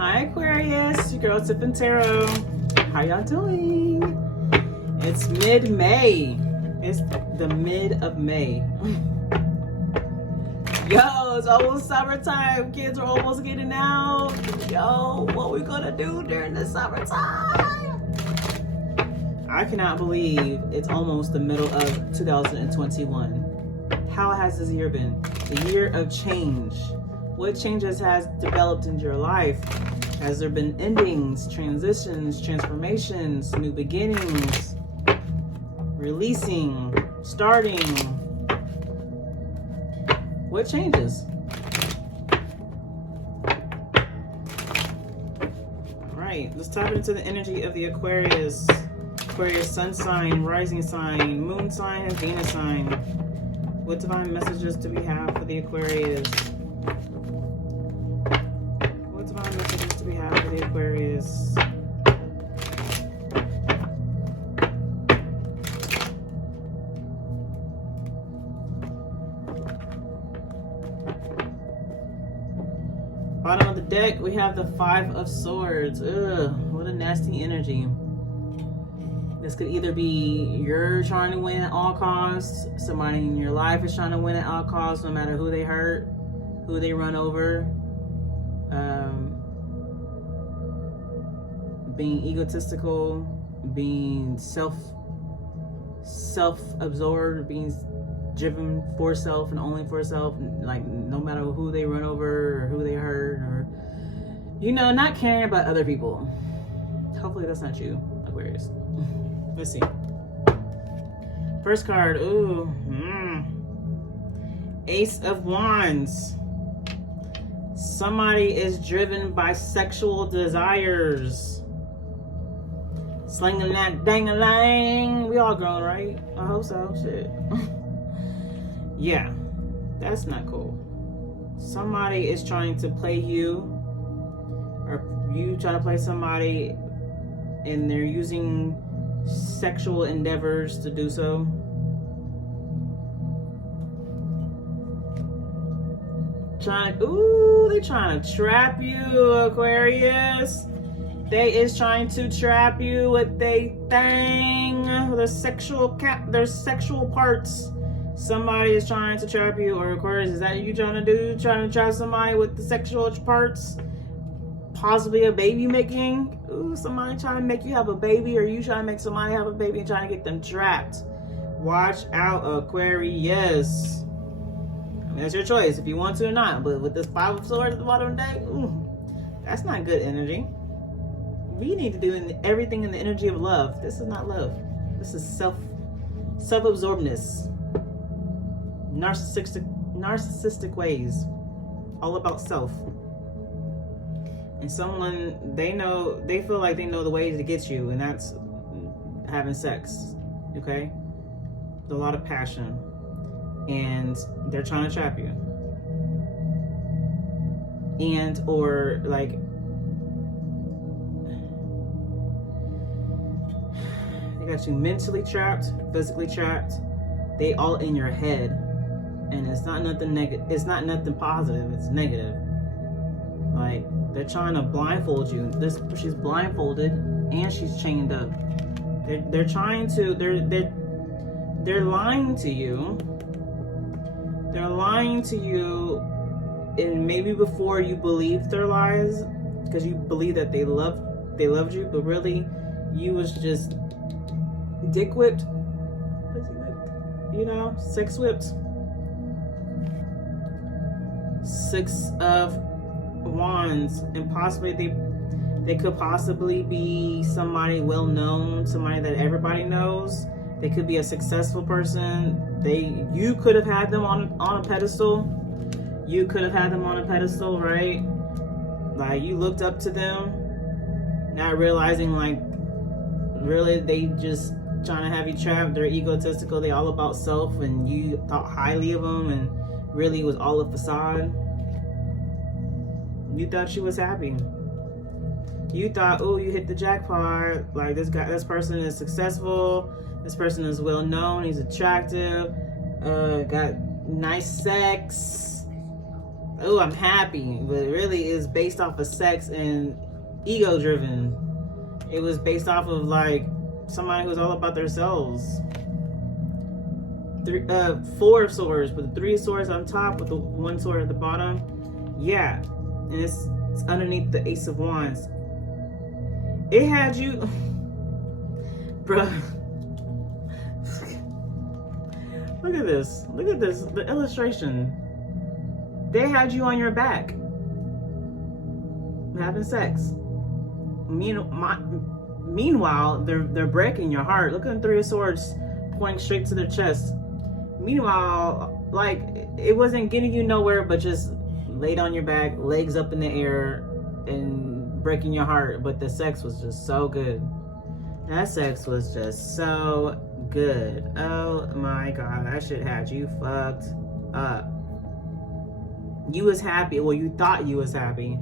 Hi Aquarius, your girl Tiffanee Tarot. How y'all doing? It's mid-May. It's the mid of May. Yo, it's almost summertime. Kids are almost getting out. Yo, what we gonna do during the summertime? I cannot believe it's almost the middle of 2021. How has this year been? A year of change. What changes has developed in your life? Has there been endings, transitions, transformations, new beginnings, releasing, starting? What changes? All right, let's tap into the energy of the Aquarius. Aquarius sun sign, rising sign, moon sign, and Venus sign. What divine messages do we have for the Aquarius? What divine messages do we have for the Aquarius? Bottom of the deck, we have the Five of Swords. Ugh, what a nasty energy. This could either be you're trying to win at all costs, somebody in your life is trying to win at all costs, no matter who they hurt, who they run over. Being egotistical, being self-absorbed, being driven for self and only for self, like no matter who they run over or who they hurt, or not caring about other people. Hopefully that's not you, Aquarius. Let's see. First card, Ace of Wands. Somebody is driven by sexual desires. Slinging that dang-a-lang. We all grown, right? I hope so. Shit. Yeah, that's not cool. Somebody is trying to play you, or you try to play somebody, and they're using sexual endeavors to do so. They're trying to trap you, Aquarius. They is trying to trap you with their thing, their sexual parts. Somebody is trying to trap you, or Aquarius, is that you trying to do? Trying to trap somebody with the sexual parts? Possibly a baby making. Somebody trying to make you have a baby, or you trying to make somebody have a baby and trying to get them trapped. Watch out, Aquarius. I mean, that's your choice if you want to or not. But with this Five of Swords at the bottom of the day, that's not good energy. We need to do everything in the energy of love. This is not love. This is self-absorbedness. Narcissistic ways. All about self. And someone, they feel like they know the ways to get you, and that's having sex. Okay? There's a lot of passion. And they're trying to trap you. And, or like, they got you mentally trapped, physically trapped. They all in your head. And it's not nothing negative. It's not nothing positive. It's negative. Like, they're trying to blindfold you. She's blindfolded and she's chained up. They're trying to. They're lying to you. They're lying to you, and maybe before you believed their lies, because you believe that they loved you, but really, you was just dick whipped. Sex whipped. Six of Wands, and possibly they could possibly be somebody well known, somebody that everybody knows. They could be a successful person. You could have had them on a pedestal. You could have had them on a pedestal, right? Like, you looked up to them, not realizing, like, really they just trying to have you trapped. They're egotistical. They all about self, and you thought highly of them, and really it was all a facade. You thought she was happy. You thought, you hit the jackpot. Like, this person is successful. This person is well known. He's attractive. Got nice sex. oh, I'm happy, but it really is based off of sex and ego driven. It was based off of like somebody who's all about themselves. Four of swords with the 3 of swords on top with the 1 sword at the bottom. Yeah, and it's underneath the Ace of Wands. It had you, bruh. Look at this. Look at this. The illustration. They had you on your back, having sex. Meanwhile, they're breaking your heart. Look at the 3 of swords pointing straight to their chest. Meanwhile, like, it wasn't getting you nowhere, but just laid on your back, legs up in the air, and breaking your heart. But the sex was just so good. That sex was just so good. Oh my God, that shit had you fucked up. You was happy. Well, you thought you was happy.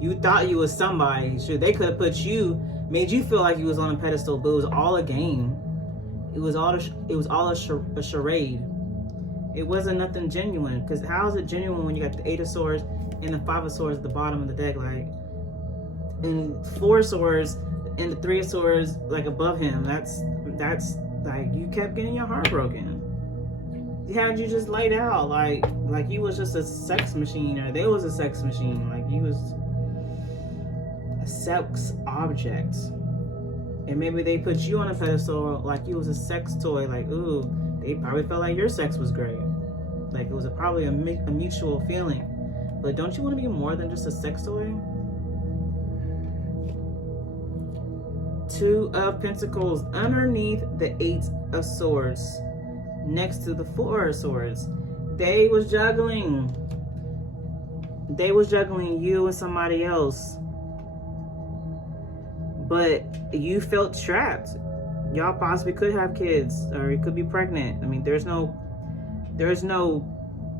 You thought you was somebody. Shoot, they could have put you, made you feel like you was on a pedestal, but it was all a game. It was all a charade. It wasn't nothing genuine. Because how is it genuine when you got the 8 of swords and the 5 of swords at the bottom of the deck, like, and 4 swords and the 3 of swords like above him? That's like, you kept getting your heart broken. He had you just laid out like you was just a sex machine, or they was a sex machine, like you was a sex object. And maybe they put you on a pedestal like you was a sex toy, like, ooh, they probably felt like your sex was great. Like it was probably a mutual feeling. But don't you want to be more than just a sex toy? 2 of Pentacles underneath the 8 of Swords, next to the 4 of Swords. They was juggling. They was juggling you and somebody else. But you felt trapped. Y'all possibly could have kids, or you could be pregnant. I mean, there's no,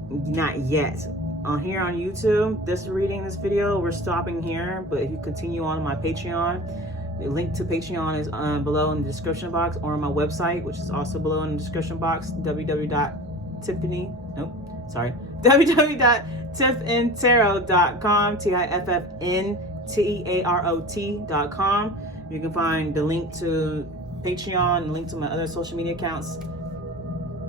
not yet. On here on YouTube, this video, we're stopping here. But if you continue on my Patreon, the link to Patreon is below in the description box, or on my website, which is also below in the description box, www.tiffaneetarot.com, TIFFNTEAROT.com. You can find the link to Patreon and link to my other social media accounts.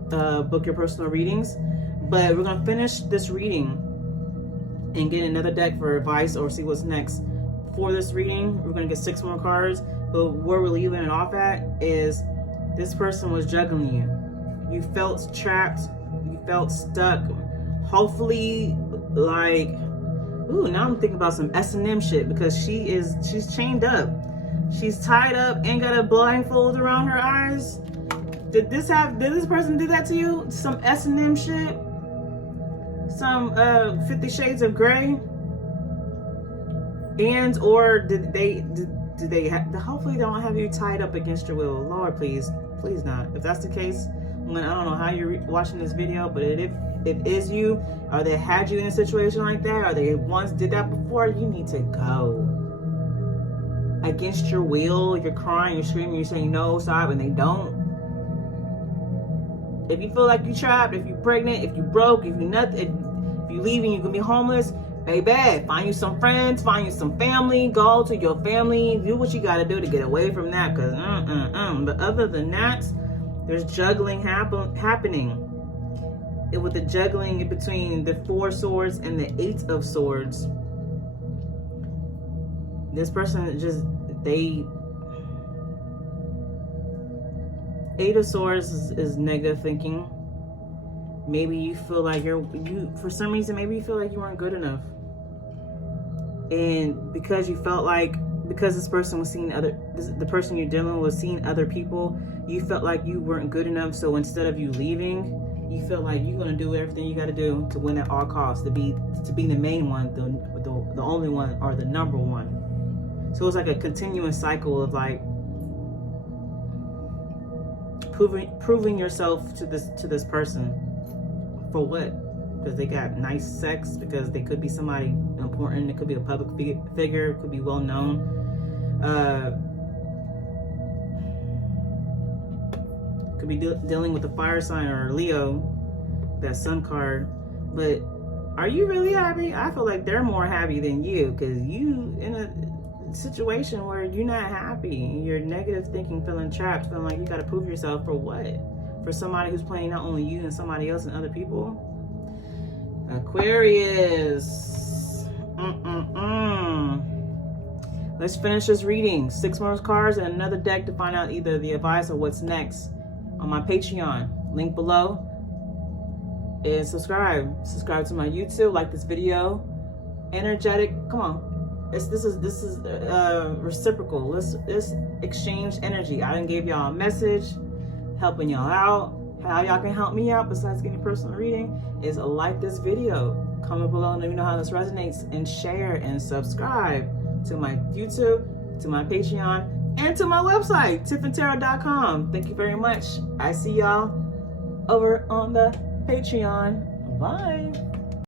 Book your personal readings. But we're gonna finish this reading and get another deck for advice or see what's next. For this reading, we're gonna get 6 more cards, but where we're leaving it off at is this person was juggling you. You felt trapped, you felt stuck. Hopefully, like, ooh, now I'm thinking about some S&M shit, because she's chained up. She's tied up and got a blindfold around her eyes. Did this person do that to you? Some S&M shit? Some 50 Shades of Grey? And or did they hopefully they don't have you tied up against your will. Lord, please not. If that's the case, I don't know how you're watching this video, but if it is you, or they had you in a situation like that, or they once did that before, you need to go. Against your will, you're crying, you're screaming, you're saying no, stop, and they don't. If you feel like you're trapped, if you're pregnant, if you're broke, if you're nothing, if you're leaving, you're gonna be homeless, baby, find you some friends, find you some family, go to your family, do what you gotta do to get away from that, because But other than that, there's juggling happening. With the juggling in between the 4 swords and the 8 of swords. This person just, 8 of swords is negative thinking. Maybe you feel like for some reason, maybe you feel like you weren't good enough. And because you felt like, because this person was seeing the person you're dealing with was seeing other people, you felt like you weren't good enough. So instead of you leaving, you feel like you're gonna do everything you gotta do to win at all costs, to be the main one, the only one, or the number one. So it's like a continuous cycle of like proving yourself to this person. For what? Because they got nice sex, because they could be somebody important, it could be a public figure, it could be well known. Could be dealing with a fire sign or Leo, that sun card. But Are you really happy? I feel like they're more happy than you, because you in a situation where you're not happy. You're negative thinking, feeling trapped, feeling like you got to prove yourself for what? For somebody who's playing not only you and somebody else and other people. Aquarius. Let's finish this reading. 6 more cards and another deck to find out either the advice or what's next on my Patreon. Link below. And subscribe to my YouTube, like this video. Energetic, come on, this is reciprocal. Let's exchange energy. I done gave y'all a message, helping y'all out. How y'all can help me out besides getting personal reading is like this video, comment below and let me know how this resonates, and share and subscribe to my YouTube, to my Patreon, and to my website, TiffaneeTarot.com. Thank you very much. I see y'all over on the Patreon. Bye.